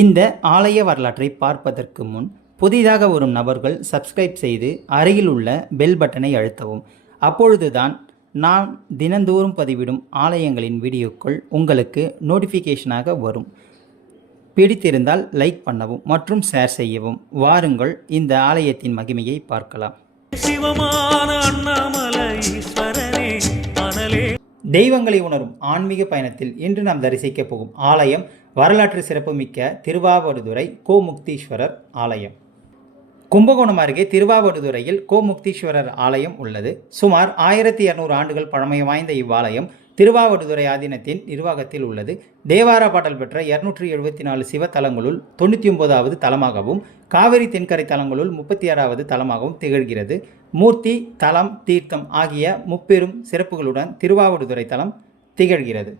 இந்த ஆலய வரலாற்றை பார்ப்பதற்கு முன் புதிதாக வரும் நபர்கள் சப்ஸ்கிரைப் செய்து அருகில் உள்ள பெல் பட்டனை அழுத்தவும். அப்பொழுதுதான் நான் தினந்தோறும் பதிவிடும் ஆலயங்களின் வீடியோக்கள் உங்களுக்கு நோட்டிஃபிகேஷனாக வரும். பிடித்திருந்தால் லைக் பண்ணவும் மற்றும் ஷேர் செய்யவும். வாருங்கள் இந்த ஆலயத்தின் மகிமையை பார்க்கலாம். தெய்வங்களை உணரும் ஆன்மீக பயணத்தில் இன்று நாம் தரிசிக்கப் போகும் ஆலயம் வரலாற்று சிறப்புமிக்க திருவாவடுதுறை கோமுக்தீஸ்வரர் ஆலயம். கும்பகோணம் அருகே திருவாவடுதுறையில் கோமுக்தீஸ்வரர் ஆலயம் உள்ளது. சுமார் ஆயிரத்தி இரநூறு ஆண்டுகள் பழமை வாய்ந்த இவ்வாலயம் திருவாவடுதுறை ஆதீனத்தின் நிர்வாகத்தில் உள்ளது. தேவார பாடல் பெற்ற இருநூற்றி எழுபத்தி நாலு சிவத்தலங்களுள் தொண்ணூற்றி ஒன்பதாவது தலமாகவும் காவிரி தென்கரை தலங்களுள் முப்பத்தி ஆறாவது தலமாகவும் திகழ்கிறது. மூர்த்தி தலம் தீர்த்தம் ஆகிய முப்பெரும் சிறப்புகளுடன் திருவாவடுதுறை தலம் திகழ்கிறது.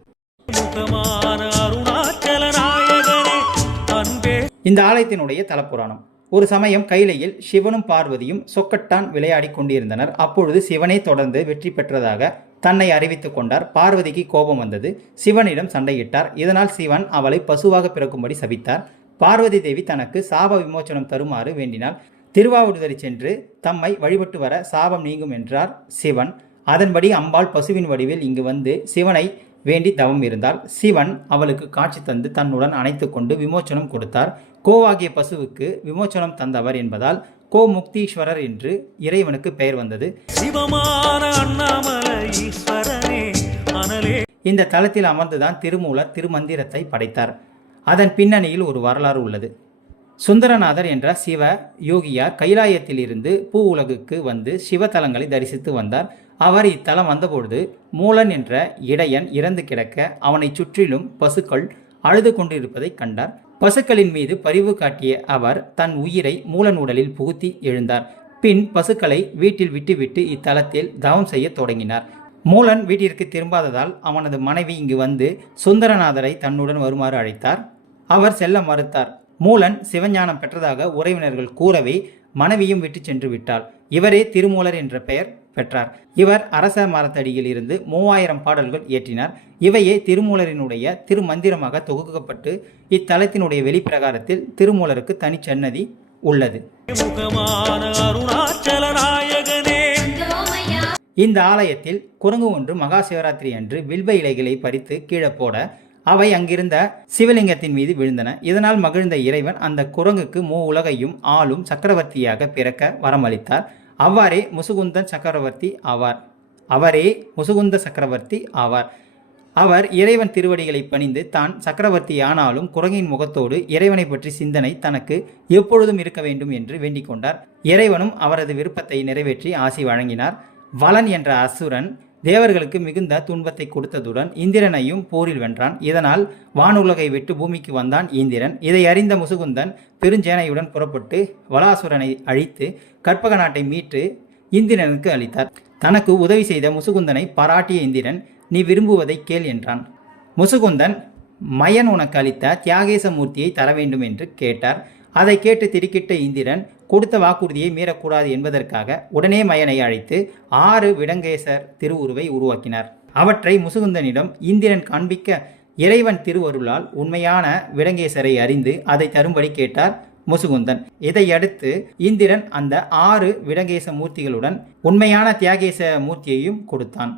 அன்பே. இந்த ஆலயத்தினுடைய தலப்புராணம். ஒரு சமயம் கைலையில் சிவனும் பார்வதியும் சொக்கட்டான் விளையாடிக் கொண்டிருந்தனர். அப்பொழுது சிவனை தொடர்ந்து வெற்றி பெற்றதாக தன்னை அறிவித்துக் கொண்டார். பார்வதிக்கு கோபம் வந்தது. சிவனிடம் சண்டையிட்டார். இதனால் சிவன் அவளை பசுவாக பிறக்கும்படி சபித்தார். பார்வதி தேவி தனக்கு சாப விமோச்சனம் தருமாறு வேண்டினாள் திருவாவடுதுறை சென்று தம்மை வழிபட்டு வர சாபம் நீங்கும் என்றார் சிவன். அதன்படி அம்பாள் பசுவின் வடிவில் இங்கு வந்து சிவனை வேண்டி தவம் இருந்தால் சிவன் அவளுக்கு காட்சி தந்து தன்னுடன் அணைத்து கொண்டு விமோச்சனம் கொடுத்தார். கோவாகிய பசுவுக்கு விமோச்சனம் தந்தவர் என்பதால் கோ முக்தீஸ்வரர் என்று இறைவனுக்கு பெயர் வந்தது. சிவமான இந்த தலத்தில் அமர்ந்துதான் திருமூலர் திருமந்திரத்தை படைத்தார். அதன் பின்னணியில் ஒரு வரலாறு உள்ளது. சுந்தரநாதர் என்ற சிவ யோகியார் கைலாயத்திலிருந்து பூ உலகுக்கு வந்து சிவத்தலங்களை தரிசித்து வந்தார். அவர் இத்தலம் வந்தபொழுது மூலன் என்ற இடையன் இறந்து கிடக்க அவனைச் சுற்றிலும் பசுக்கள் அழுது கொண்டிருப்பதைக் கண்டார். பசுக்களின் மீது பரிவு காட்டிய அவர் தன் உயிரை மூலன் உடலில் புகுத்தி எழுந்தார். பின் பசுக்களை வீட்டில் விட்டுவிட்டு இத்தலத்தில் தவம் செய்யத் தொடங்கினார். மூலன் வீட்டிற்கு திரும்பாததால் அவனது மனைவி இங்கு வந்து சுந்தரநாதரை தன்னுடன் வருமாறு அழைத்தார். அவர் செல்ல மறுத்தார். மூலன் சிவஞானம் பெற்றதாக உறவினர்கள் கூறவே மனைவியும் விட்டு சென்று விட்டாள். இவரே திருமூலர் என்ற பெயர் பெற்றார். இவர் அரச மரத்தடியில் இருந்து மூவாயிரம் பாடல்கள் இயற்றினார். இவையே திருமூலரினுடைய திருமந்திரமாக தொகுக்கப்பட்டு இத்தலத்தினுடைய வெளிப்பிரகாரத்தில் திருமூலருக்கு தனிச்சன்னதி உள்ளது. இந்த ஆலயத்தில் குரங்கு ஒன்று மகா சிவராத்திரி அன்று வில்வ இலைகளை பறித்து கீழே போட அவை அங்கிருந்த சிவலிங்கத்தின் மீது விழுந்தன. இதனால் மகிழ்ந்த இறைவன் அந்த குரங்குக்கு மூ உலகையும் ஆளும் சக்கரவர்த்தியாக பிறக்க வரமளித்தார். அவ்வாறே முசுகுந்தன் சக்கரவர்த்தி ஆவார். அவரே முசுகுந்த சக்கரவர்த்தி ஆவார். அவர் இறைவன் திருவடிகளை பணிந்து தான் சக்கரவர்த்தி ஆனாலும் குரங்கின் முகத்தோடு இறைவனை பற்றி சிந்தனை தனக்கு எப்பொழுதும் இருக்க வேண்டும் என்று வேண்டிக் கொண்டார். இறைவனும் அவரது விருப்பத்தை நிறைவேற்றி ஆசி வழங்கினார். வலன் என்ற அசுரன் தேவர்களுக்கு மிகுந்த துன்பத்தை கொடுத்ததுடன் இந்திரனையும் போரில் வென்றான். இதனால் வானுலகை விட்டு பூமிக்கு வந்தான் இந்திரன். இதை அறிந்த முசுகுந்தன் பெருஞ்சேனையுடன் புறப்பட்டு வலாசுரனை அழித்து கற்பக நாட்டை மீட்டு இந்திரனுக்கு அளித்தார். தனக்கு உதவி செய்த முசுகுந்தனை பாராட்டிய இந்திரன் நீ விரும்புவதை கேள் என்றான். முசுகுந்தன் மயன் உனக்கு அளித்த தியாகேச மூர்த்தியை தர வேண்டும் என்று கேட்டார். அதை கேட்டு திடுக்கிட்ட இந்திரன் கொடுத்த வாக்குறுதியை மீறக்கூடாது என்பதற்காக உடனே மயனை அழைத்து ஆறு விடங்கேசர் திருவுருவை உருவாக்கினார். அவற்றை முசுகுந்தனிடம் இந்திரன் காண்பிக்க இறைவன் திருவருளால் உண்மையான விடங்கேசரை அறிந்து அதை தரும்படி கேட்டார் முசுகுந்தன். இதையடுத்து இந்திரன் அந்த ஆறு விடங்கேச மூர்த்திகளுடன் உண்மையான தியாகேச மூர்த்தியையும் கொடுத்தான்.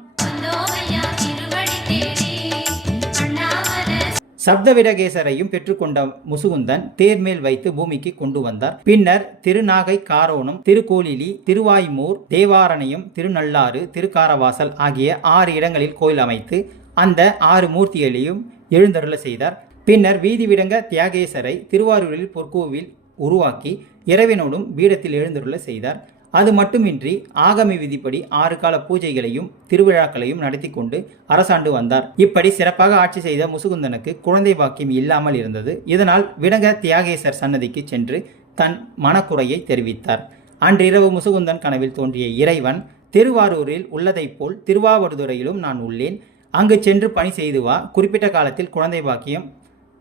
சப்தவிடகேசரையும் சப்த பெற்றுக்கொண்ட முசுகுந்தன் தேர்மேல் வைத்து பூமிக்கு கொண்டு வந்தார். பின்னர் திருநாகை காரோணம் திருக்கோலிலி திருவாய்மூர் தேவாரணையம் திருநள்ளாறு திருக்காரவாசல் ஆகிய ஆறு இடங்களில் கோயில் அமைத்து அந்த ஆறு மூர்த்திகளையும் எழுந்தருள செய்தார். பின்னர் வீதி விடங்க தியாகேசரை திருவாரூரில் பொற்கோவில் உருவாக்கி இறைவனோடும் பீடத்தில் எழுந்தருள செய்தார். அது மட்டுமின்றி ஆகமி விதிப்படி ஆறு கால பூஜைகளையும் திருவிழாக்களையும் நடத்தி கொண்டு அரசாண்டு வந்தார். இப்படி சிறப்பாக ஆட்சி செய்த முசுகுந்தனுக்கு குழந்தை பாக்கியம் இல்லாமல் இருந்தது. இதனால் விடங்க தியாகேசர் சன்னதிக்கு சென்று தன் மனக்குறையை தெரிவித்தார். அன்றிரவு முசுகுந்தன் கனவில் தோன்றிய இறைவன் திருவாரூரில் உள்ளதைப் போல் திருவாவடுதுறையிலும் நான் உள்ளேன். அங்கு சென்று பணி செய்து வா. குறிப்பிட்ட காலத்தில் குழந்தை பாக்கியம்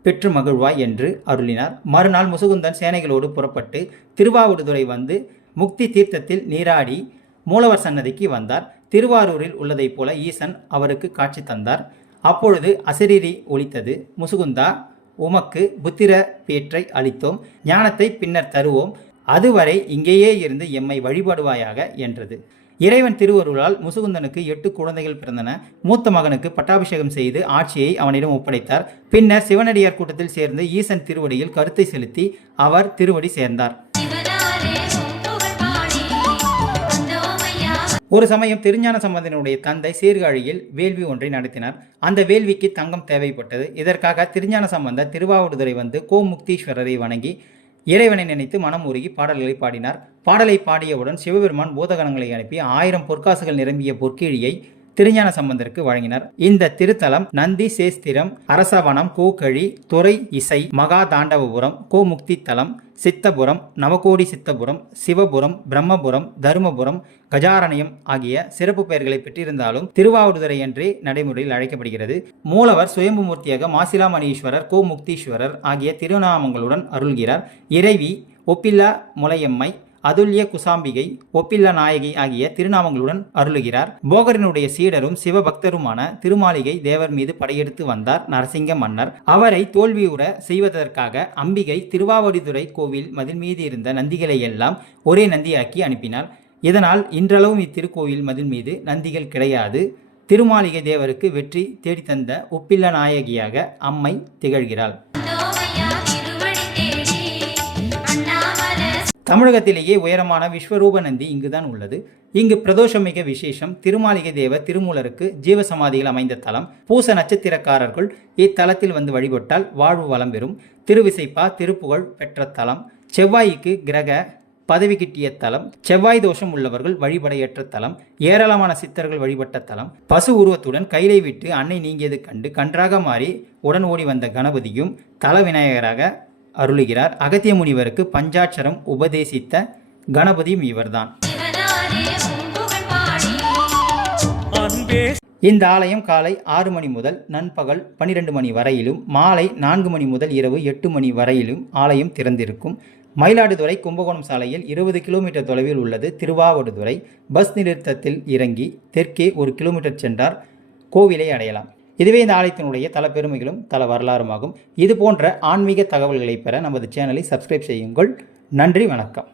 பெற்று மகிழ்வாய் என்று அருளினார். மறுநாள் முசுகுந்தன் சேனைகளோடு புறப்பட்டு திருவாவடுதுறை வந்து முக்தி தீர்த்தத்தில் நீராடி மூலவர் சன்னதிக்கு வந்தார். திருவாரூரில் உள்ளதைப் போல ஈசன் அவருக்கு காட்சி தந்தார். அப்பொழுது அசரீரி ஒலித்தது. முசுகுந்தா உமக்கு புத்திர பேற்றை அளித்தோம். ஞானத்தை பின்னர் தருவோம். அதுவரை இங்கேயே இருந்து எம்மை வழிபடுவாயாக என்றது. இறைவன் திருவருளால் முசுகுந்தனுக்கு எட்டு குழந்தைகள் பிறந்தன. மூத்த மகனுக்கு பட்டாபிஷேகம் செய்து ஆட்சியை அவனிடம் ஒப்படைத்தார். பின்னர் சிவனடியார் கூட்டத்தில் சேர்ந்து ஈசன் திருவடியில் கருத்தை செலுத்தி அவர் திருவடி சேர்ந்தார். ஒரு சமயம் திருஞான சம்பந்தனுடைய தந்தை சீர்காழியில் வேள்வி ஒன்றை நடத்தினார். அந்த வேள்விக்கு தங்கம் தேவைப்பட்டது. இதற்காக திருஞான சம்பந்தர் திருவாவடுதுறை வந்து கோமுக்தீஸ்வரரை வணங்கி இறைவனை நினைத்து மனம் உருகி பாடல்களை பாடினார். பாடலை பாடியவுடன் சிவபெருமான் பூதகணங்களை அனுப்பி ஆயிரம் பொற்காசுகள் நிரம்பிய பொற்கிழியை திருஞான சம்பந்தருக்கு வழங்கினார். இந்த திருத்தலம் நந்தி சேஸ்திரம் அரசவனம் கோகழி துறை இசை மகா தாண்டவபுரம் கோமுக்தி தலம் சித்தபுரம் நவகோடி சித்தபுரம் சிவபுரம் பிரம்மபுரம் தருமபுரம் கஜாரணயம் ஆகிய சிறப்பு பெயர்களை பெற்றிருந்தாலும் திருவாவடுதுறை என்றே நடைமுறையில் அழைக்கப்படுகிறது. மூலவர் சுயம்புமூர்த்தியாக மாசிலாமணீஸ்வரர் கோமுக்தீஸ்வரர் ஆகிய திருநாமங்களுடன் அருள்கிறார். இறைவி ஒப்பில்லா முலையம்மை அதுல்ய குசாம்பிகை ஒப்பில்ல நாயகி ஆகிய திருநாமங்களுடன் அருளுகிறார். போகரினுடைய சீடரும் சிவபக்தருமான திருமாளிகை தேவர் மீது படையெடுத்து வந்தார் நரசிங்க மன்னர். அவரை தோல்வியுற செய்வதற்காக அம்பிகை திருவாவடிதுறை கோவில் மதில் மீது இருந்த நந்திகளை எல்லாம் ஒரே நந்தியாக்கி அனுப்பினார் இதனால் இன்றளவும் இத்திருக்கோவில் மதில் மீது நந்திகள் கிடையாது. திருமாளிகை தேவருக்கு வெற்றி தேடித்தந்த ஒப்பில்ல நாயகியாக அம்மை திகழ்கிறாள். தமிழகத்திலேயே உயரமான விஸ்வரூப நந்தி இங்குதான் உள்ளது. இங்கு பிரதோஷமிக விசேஷம் திருமாளிகை தேவ திருமூலருக்கு ஜீவசமாதியில் அமைந்த தலம் பூச நட்சத்திரக்காரர்கள் இத்தலத்தில் வந்து வழிபட்டால் வாழ்வு வளம் பெறும். திருவிசைப்பா திருப்புகழ் பெற்ற தலம் செவ்வாய்க்கு கிரக பதவி கிட்டிய தலம் செவ்வாய் தோஷம் உள்ளவர்கள் வழிபட ஏற்ற தலம் ஏராளமான சித்தர்கள் வழிபட்ட தலம். பசு உருவத்துடன் கைலை விட்டு அன்னை நீங்கியது கண்டு கன்றாக மாறி உடன் ஓடி வந்த கணபதியும் தல விநாயகராக அருளுகிறார். அகத்திய முனிவருக்கு பஞ்சாட்சரம் உபதேசித்த கணபதியும் இவர்தான். இந்த ஆலயம் காலை ஆறு மணி முதல் நண்பகல் பன்னிரெண்டு மணி வரையிலும் மாலை நான்கு மணி முதல் இரவு எட்டு மணி வரையிலும் ஆலயம் திறந்திருக்கும். மயிலாடுதுறை கும்பகோணம் சாலையில் இருபது கிலோமீட்டர் தொலைவில் உள்ளது. திருவாவடுதுறை பஸ் நிறுத்தத்தில் இறங்கி தெற்கே ஒரு கிலோமீட்டர் சென்றார். கோவிலை அடையலாம். இதுவே இந்த ஆலயத்தினுடைய தல பெருமைகளும் தல வரலாறுமாகும். இது போன்ற ஆன்மீக தகவல்களை பெற நமது சேனலை சப்ஸ்கிரைப் செய்யுங்கள். நன்றி வணக்கம்.